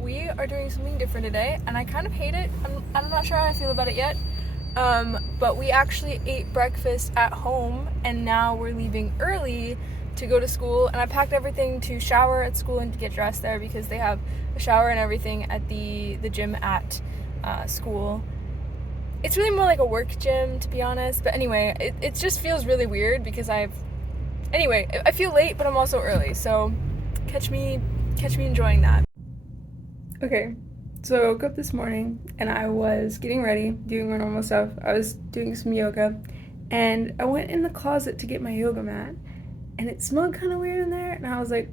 We are doing something different today, and I kind of hate it. I'm not sure how I feel about it yet. But we actually ate breakfast at home, and now we're leaving early to go to school. And I packed everything to shower at school and to get dressed there because they have a shower and everything at the gym at school. It's really more like a work gym, to be honest. But anyway, it just feels really weird because I feel late, but I'm also early. So catch me enjoying that. Okay, so I woke up this morning and I was getting ready, doing my normal stuff. I was doing some yoga, and I went in the closet to get my yoga mat, and it smelled kind of weird in there, and I was like,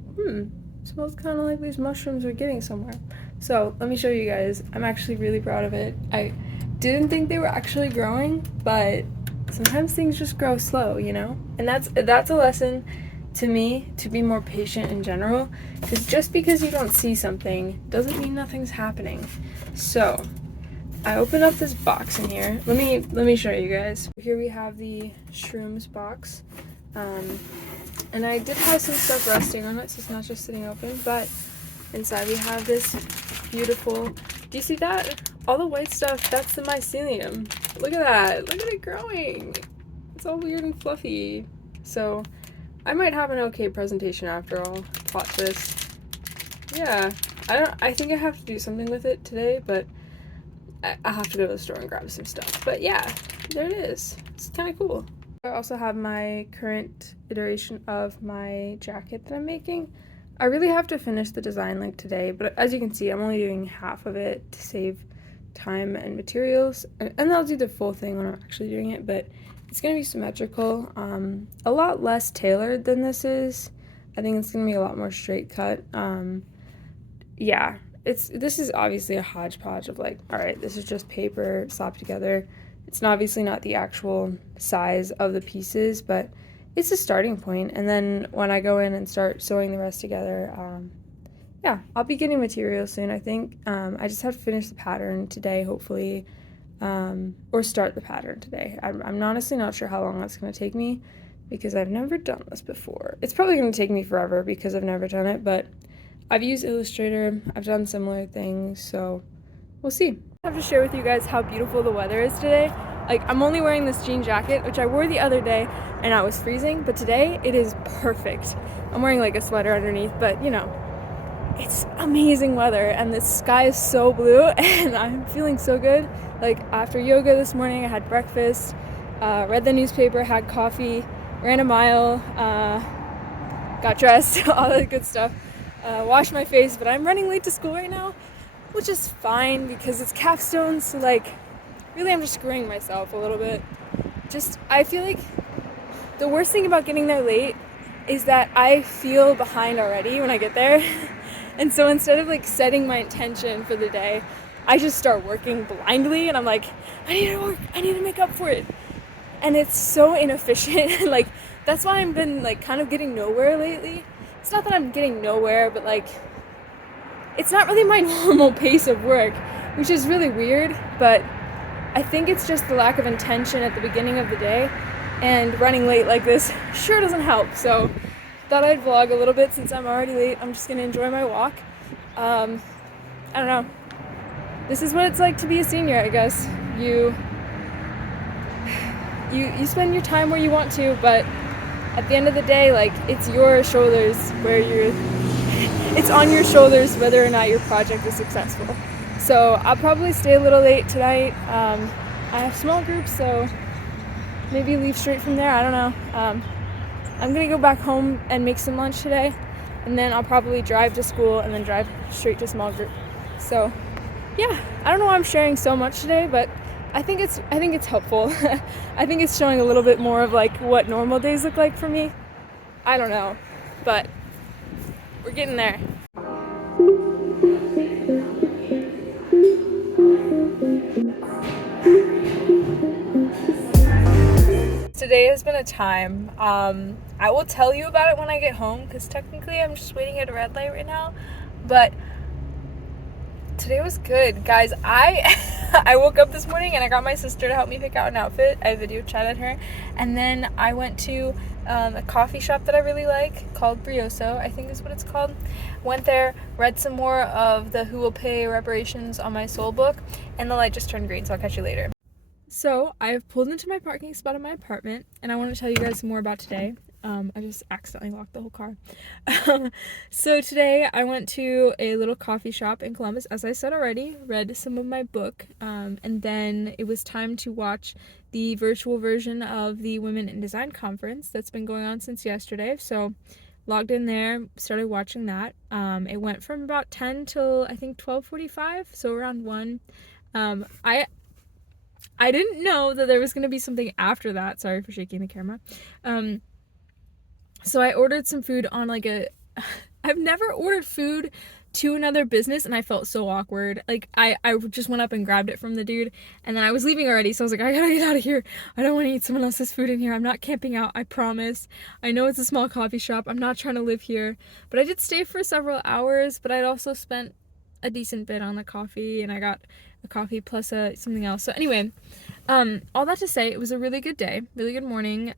smells kind of like these mushrooms are getting somewhere. So let me show you guys. I'm actually really proud of it. I didn't think they were actually growing, but sometimes things just grow slow, you know? And that's a lesson to me, to be more patient in general, because just because you don't see something doesn't mean nothing's happening. So I opened up this box in here. Let me show you guys. Here we have the shrooms box, and I did have some stuff resting on it, so it's not just sitting open. But inside we have this beautiful. Do you see that? All the white stuff, that's the mycelium. Look at that. Look at it growing. It's all weird and fluffy. So I might have an okay presentation after all. Plot twist. Yeah. I think I have to do something with it today, but I'll have to go to the store and grab some stuff. But yeah, there it is. It's kind of cool. I also have my current iteration of my jacket that I'm making. I really have to finish the design like today, but as you can see, I'm only doing half of it to save time and materials, and I'll do the full thing when I'm actually doing it, but it's going to be symmetrical, a lot less tailored than this is. I think it's going to be a lot more straight cut. Yeah, this is obviously a hodgepodge of like, all right, this is just paper slapped together. It's obviously not the actual size of the pieces, but it's a starting point. And then when I go in and start sewing the rest together, yeah, I'll be getting materials soon, I think. I just have to finish the pattern today, hopefully, or start the pattern today. I'm honestly not sure how long that's going to take me because I've never done this before. It's probably going to take me forever because I've never done it, but I've used Illustrator. I've done similar things, so we'll see. I have to share with you guys how beautiful the weather is today. Like, I'm only wearing this jean jacket, which I wore the other day, and I was freezing, but today it is perfect. I'm wearing like a sweater underneath, but you know, it's amazing weather, and the sky is so blue, and I'm feeling so good. Like, after yoga this morning, I had breakfast, read the newspaper, had coffee, ran a mile, got dressed, all that good stuff, washed my face, but I'm running late to school right now, which is fine because it's capstone, so like, really I'm just screwing myself a little bit. I feel like the worst thing about getting there late is that I feel behind already when I get there. And so instead of like setting my intention for the day, I just start working blindly, and I'm like, I need to work, I need to make up for it. And it's so inefficient. Like, that's why I've been like kind of getting nowhere lately. It's not that I'm getting nowhere, but like, it's not really my normal pace of work, which is really weird, but I think it's just the lack of intention at the beginning of the day, and running late like this sure doesn't help. So thought I'd vlog a little bit since I'm already late. I'm just gonna enjoy my walk. I don't know. This is what it's like to be a senior, I guess. You spend your time where you want to, but at the end of the day, like, it's your shoulders it's on your shoulders whether or not your project is successful. So I'll probably stay a little late tonight. I have small groups, so maybe leave straight from there. I don't know. I'm gonna go back home and make some lunch today, and then I'll probably drive to school and then drive straight to small group. So yeah, I don't know why I'm sharing so much today, but I think it's helpful. I think it's showing a little bit more of like what normal days look like for me. I don't know, but we're getting there. Today has been a time. I will tell you about it when I get home, because technically I'm just waiting at a red light right now. But Today was good, guys. I I woke up this morning and I got my sister to help me pick out an outfit. I video chatted her, and then I went to a coffee shop that I really like called Brioso, I think is what it's called. Went there, read some more of the Who Will Pay Reparations on My Soul book, and the light just turned green, so I'll catch you later. So I've pulled into my parking spot in my apartment, and I want to tell you guys more about today. I just accidentally locked the whole car. So today I went to a little coffee shop in Columbus, as I said already, read some of my book, and then it was time to watch the virtual version of the Women in Design conference that's been going on since yesterday. So logged in there, started watching that. It went from about 10 till I think 12:45, so around 1. I didn't know that there was going to be something after that. Sorry for shaking the camera. So I ordered some food on like I've never ordered food to another business, and I felt so awkward. Like I just went up and grabbed it from the dude, and then I was leaving already, so I was like, I gotta get out of here. I don't want to eat someone else's food in here. I'm not camping out, I promise. I know it's a small coffee shop. I'm not trying to live here. But I did stay for several hours, but I'd also spent a decent bit on the coffee, and I got a coffee plus something else. So anyway, all that to say, it was a really good day, really good morning.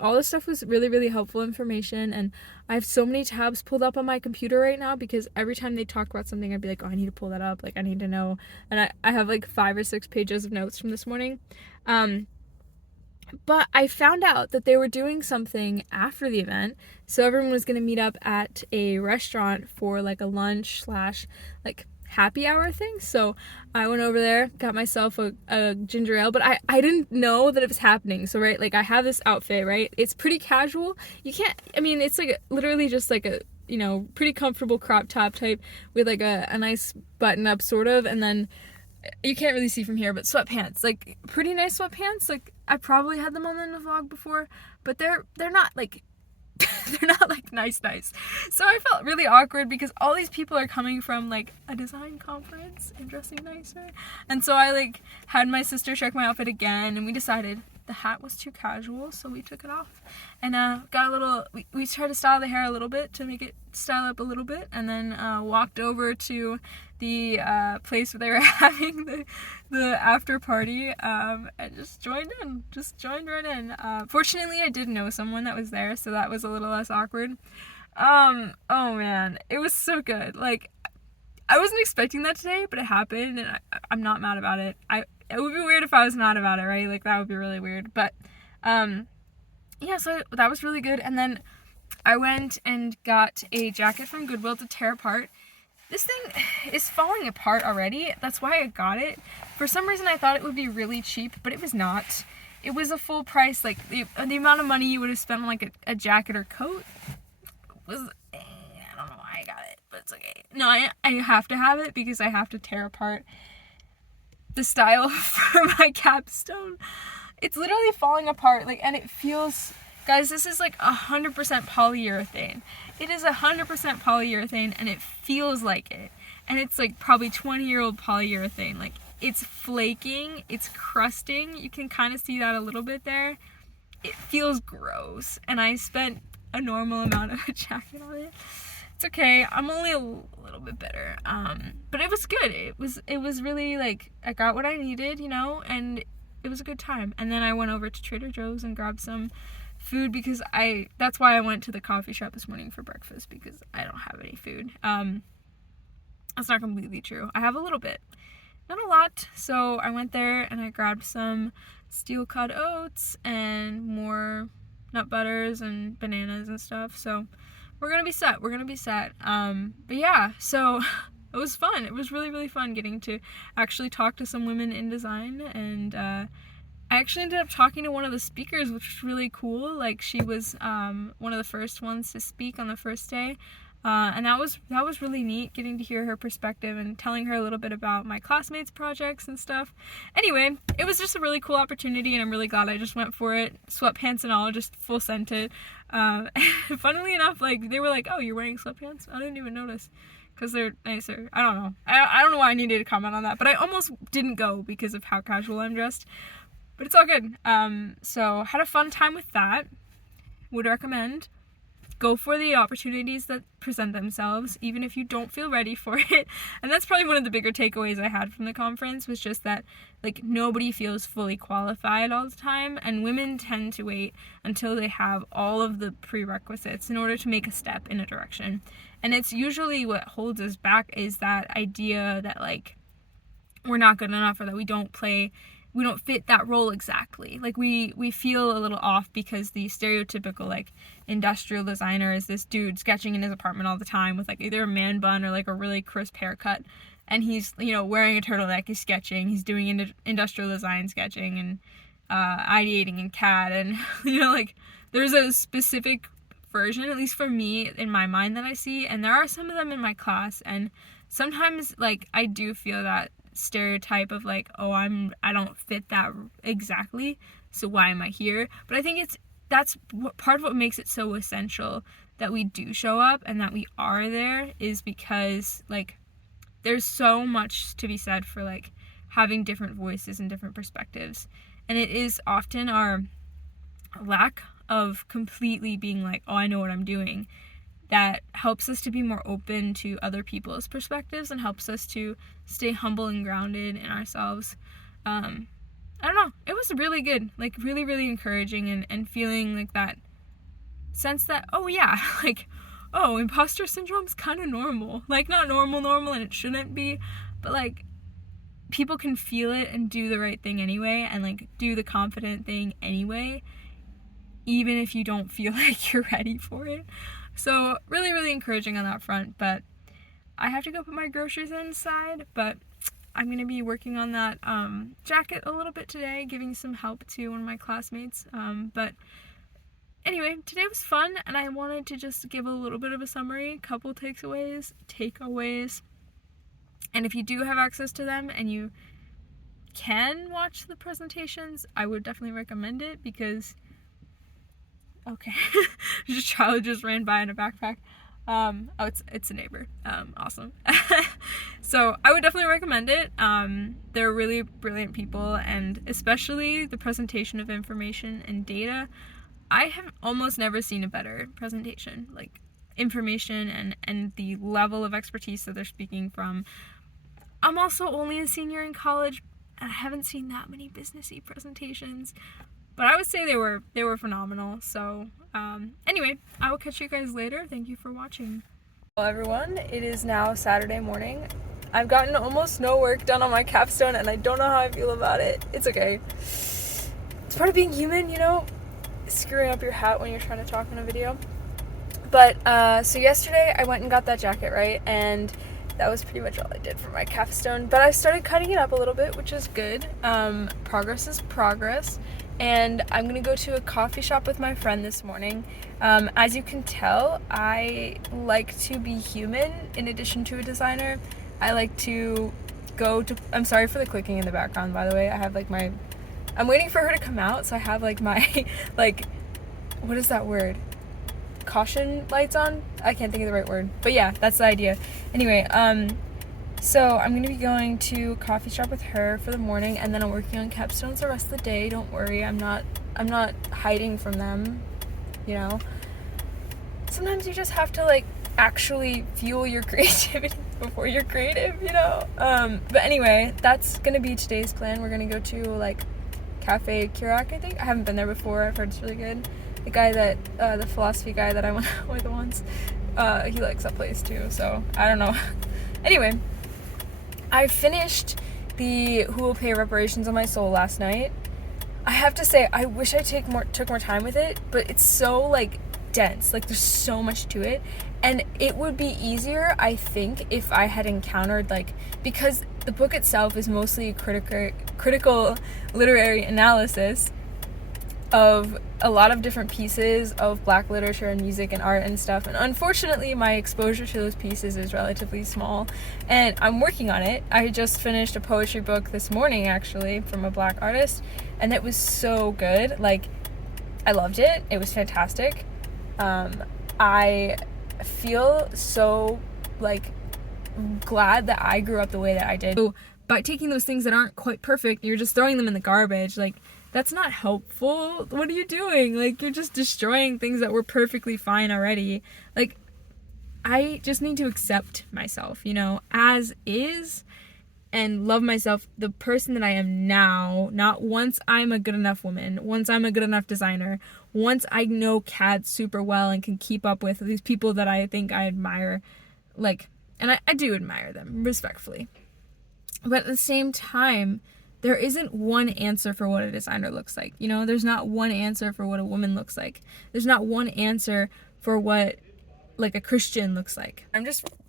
All this stuff was really, really helpful information, and I have so many tabs pulled up on my computer right now because every time they talk about something, I'd be like, oh, I need to pull that up, like, I need to know, and I have like 5 or 6 pages of notes from this morning. But I found out that they were doing something after the event, so everyone was going to meet up at a restaurant for like a lunch / like happy hour thing. So I went over there, got myself a ginger ale, but I didn't know that it was happening. So right, like I have this outfit, right? It's pretty casual. It's like literally just like a, pretty comfortable crop top type with like a nice button up sort of, and then you can't really see from here, but sweatpants, like pretty nice sweatpants. Like I probably had them on in the vlog before, but they're not like they're not like nice. So I felt really awkward because all these people are coming from like a design conference and dressing nicer. And so I like had my sister check my outfit again, and we decided the hat was too casual, so we took it off and got a little, we tried to style the hair a little bit to make it style up a little bit, and then walked over to the place where they were having the after party, and just joined right in. Fortunately, I did know someone that was there, so that was a little less awkward. Oh man, it was so good. Like, I wasn't expecting that today, but it happened, and I'm not mad about it. It would be weird if I was mad about it, right? Like, that would be really weird. But, yeah, so that was really good. And then I went and got a jacket from Goodwill to tear apart. This thing is falling apart already. That's why I got it. For some reason, I thought it would be really cheap, but it was not. It was a full price. Like, the amount of money you would have spent on, like, a jacket or coat was... I don't know why I got it, but it's okay. No, I have to have it because I have to tear apart the style for my capstone. It's literally falling apart, like, and it feels, guys, this is like 100% polyurethane. It is 100% polyurethane, and it feels like it. And it's like probably 20-year-old polyurethane. Like, it's flaking, it's crusting. You can kind of see that a little bit there. It feels gross, and I spent a normal amount of a jacket on it. It's okay. I'm only a little bit better. But it was good. It was really like, I got what I needed, and it was a good time. And then I went over to Trader Joe's and grabbed some food because that's why I went to the coffee shop this morning for breakfast, because I don't have any food. That's not completely true. I have a little bit. Not a lot. So I went there and I grabbed some steel cut oats and more nut butters and bananas and stuff. So we're gonna be set. But yeah, so it was fun. It was really, really fun getting to actually talk to some women in design, and I actually ended up talking to one of the speakers, which was really cool. Like, she was one of the first ones to speak on the first day, and that was really neat, getting to hear her perspective and telling her a little bit about my classmates' projects and stuff. Anyway, it was just a really cool opportunity, and I'm really glad I just went for it. Sweatpants and all, just full scented. Funnily enough, like, they were like, oh, you're wearing sweatpants? I didn't even notice, because they're nicer. I don't know. I don't know why I needed to comment on that, but I almost didn't go because of how casual I'm dressed. But it's all good. So had a fun time with that. Would recommend. go for the opportunities that present themselves, even if you don't feel ready for it. And that's probably one of the bigger takeaways I had from the conference, was just that, like, nobody feels fully qualified all the time, and women tend to wait until they have all of the prerequisites in order to make a step in a direction. And it's usually what holds us back is that idea that, like, we're not good enough, or that we don't fit that role exactly. Like, we feel a little off because the stereotypical, like, industrial designer is this dude sketching in his apartment all the time with, like, either a man bun or, like, a really crisp haircut, and he's, you know, wearing a turtleneck, he's sketching, he's doing industrial design sketching, and ideating in CAD, and, you know, like, there's a specific version, at least for me, in my mind, that I see, and there are some of them in my class, and sometimes, like, I do feel that stereotype of, like, oh, I don't fit that exactly, so why am I here? But I think that's part of what makes it so essential that we do show up and that we are there, is because, like, there's so much to be said for, like, having different voices and different perspectives, and it is often our lack of completely being like, oh, I know what I'm doing, that helps us to be more open to other people's perspectives and helps us to stay humble and grounded in ourselves. I don't know, it was really good, like, really, really encouraging, and feeling like that sense that, oh yeah, like, oh, imposter syndrome's kind of normal. Like, not normal, and it shouldn't be, but, like, people can feel it and do the right thing anyway, and, like, do the confident thing anyway, even if you don't feel like you're ready for it. So really, really encouraging on that front. But I have to go put my groceries inside, but I'm going to be working on that jacket a little bit today, giving some help to one of my classmates. But anyway, today was fun, and I wanted to just give a little bit of a summary, couple takeaways. And if you do have access to them and you can watch the presentations, I would definitely recommend it, because okay, this child just ran by in a backpack. Oh, it's a neighbor. Awesome. So I would definitely recommend it. They're really brilliant people, and especially the presentation of information and data. I have almost never seen a better presentation, like, information and the level of expertise that they're speaking from. I'm also only a senior in college, and I haven't seen that many businessy presentations. But I would say they were phenomenal. So anyway, I will catch you guys later. Thank you for watching. Hello everyone, it is now Saturday morning. I've gotten almost no work done on my capstone, and I don't know how I feel about it. It's okay. It's part of being human, you know, screwing up your hat when you're trying to talk in a video. But so yesterday I went and got that jacket, right? And that was pretty much all I did for my capstone. But I started cutting it up a little bit, which is good. Progress is progress. And I'm gonna go to a coffee shop with my friend this morning. As you can tell, I like to be human in addition to a designer. I like to I'm sorry for the clicking in the background, by the way. I have, like, I'm waiting for her to come out, so I have, like, my, like, what is that word? Caution lights on? I can't think of the right word. But yeah, that's the idea. Anyway, so I'm going to be going to a coffee shop with her for the morning, and then I'm working on capstones the rest of the day. Don't worry, I'm not hiding from them, you know. Sometimes you just have to, like, actually fuel your creativity before you're creative, you know. But anyway, that's going to be today's plan. We're going to go to, like, Cafe Kerouac, I think. I haven't been there before. I've heard it's really good. The guy the philosophy guy that I went out with once, he likes that place too, so I don't know. Anyway, I finished the Who Will Pay Reparations on My Soul last night. I have to say, I wish I took more time with it, but it's so, like, dense. Like, there's so much to it, and it would be easier, I think, if I had encountered, like, because the book itself is mostly a critical literary analysis of a lot of different pieces of Black literature and music and art and stuff, and unfortunately my exposure to those pieces is relatively small, and I'm working on it. I just finished a poetry book this morning, actually, from a Black artist, and it was so good. Like, I loved it. It was fantastic. I feel so, like, glad that I grew up the way that I did. So by taking those things that aren't quite perfect, you're just throwing them in the garbage. Like, that's not helpful. What are you doing? Like, you're just destroying things that were perfectly fine already. Like, I just need to accept myself, as is, and love myself, the person that I am now, not once I'm a good enough woman, once I'm a good enough designer, once I know CAD super well and can keep up with these people that I think I admire, like, and I do admire them, respectfully. But at the same time, there isn't one answer for what a designer looks like. There's not one answer for what a woman looks like. There's not one answer for what like a Christian looks like.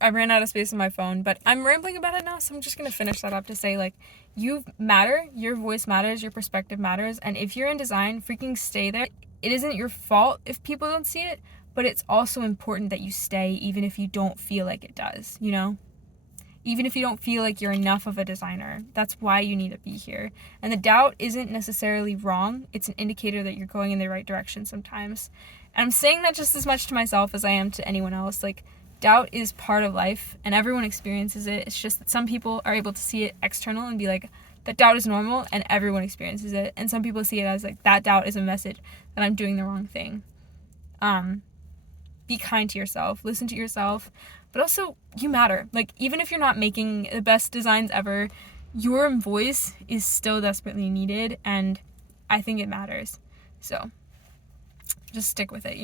I ran out of space on my phone, but I'm rambling about it now, so I'm just gonna finish that up to say, like, you matter, your voice matters, your perspective matters, and if you're in design, freaking stay there. It isn't your fault if people don't see it, but it's also important that you stay even if you don't feel like it does, Even if you don't feel like you're enough of a designer, that's why you need to be here. And the doubt isn't necessarily wrong. It's an indicator that you're going in the right direction sometimes. And I'm saying that just as much to myself as I am to anyone else. Like, doubt is part of life, and everyone experiences it. It's just that some people are able to see it external and be like, that doubt is normal, and everyone experiences it. And some people see it as, like, that doubt is a message that I'm doing the wrong thing. Be kind to yourself. Listen to yourself. But also, you matter. Like, even if you're not making the best designs ever, your voice is still desperately needed, and I think it matters. So, just stick with it,